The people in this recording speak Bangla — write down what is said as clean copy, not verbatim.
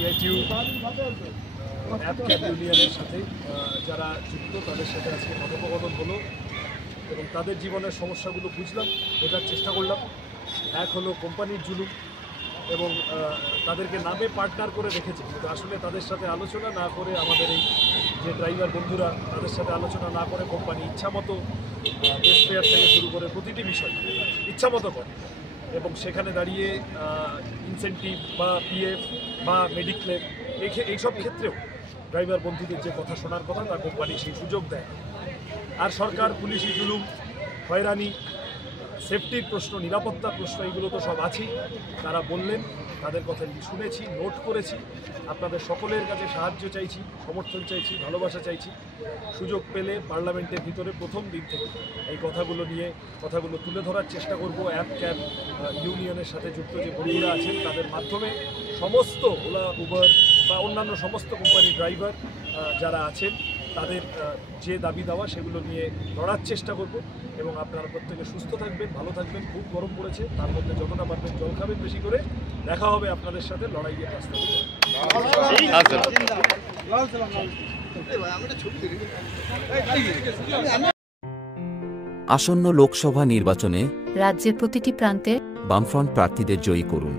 সিআইটিউ অ্যাপ ক্যাব ইউনিয়নের সাথে যারা যুক্ত তাদের সাথে আজকে কথোপকথন হলো এবং তাদের জীবনের সমস্যাগুলো বুঝলাম, বোঝার চেষ্টা করলাম। এক হলো কোম্পানির জুলুম এবং তাদেরকে নামে পার্টনার করে রেখেছে, কিন্তু আসলে তাদের সাথে আলোচনা না করে, আমাদের এই যে ড্রাইভার বন্ধুরা তাদের সাথে আলোচনা না করে কোম্পানি ইচ্ছামতো বেস ফেয়ার থেকে শুরু করে প্রতিটি বিষয় ইচ্ছামতো করে এবং সেখানে দাঁড়িয়ে ইনসেন্টিভ বা পিএফ বা মেডিক্লেম এইসব ক্ষেত্রেও ড্রাইভার বন্ধুদের যে কথা শোনার কথা তা কোম্পানি সেই সুযোগ দেয়। আর সরকার পুলিশি জুলুম, হয়রানি, সেফটির প্রশ্ন, নিরাপত্তার প্রশ্ন, এগুলো তো সব আছেই। তারা বললেন, তাদের কথা শুনেছি, নোট করেছি। আপনাদের সকলের কাছে সাহায্য চাইছি, সমর্থন চাইছি, ভালোবাসা চাইছি। সুযোগ পেলে পার্লামেন্টের ভিতরে প্রথম দিন থেকে এই কথাগুলো তুলে ধরার চেষ্টা করব। অ্যাপ ক্যাব ইউনিয়নের সাথে যুক্ত যে বন্ধুরা আছেন তাদের মাধ্যমে সমস্ত ওলা, উবার বা অন্যান্য সমস্ত কোম্পানির ড্রাইভার যারা আছেন তাদের যে দাবি দাওয়া সেগুলো নিয়ে লড়ার চেষ্টা করব। এবং আপনারা প্রত্যেকে সুস্থ থাকবেন, ভালো থাকবেন। খুব গরম পড়েছে, তার মধ্যে যতটা পারবেন জল খাবেন বেশি করে। দেখা হবে আপনাদের সাথে লড়াইয়ের রাস্তা। আসন্ন লোকসভা নির্বাচনে রাজ্যের প্রতিটি প্রান্তে বামফ্রন্ট প্রার্থীদের জয়ী করুন।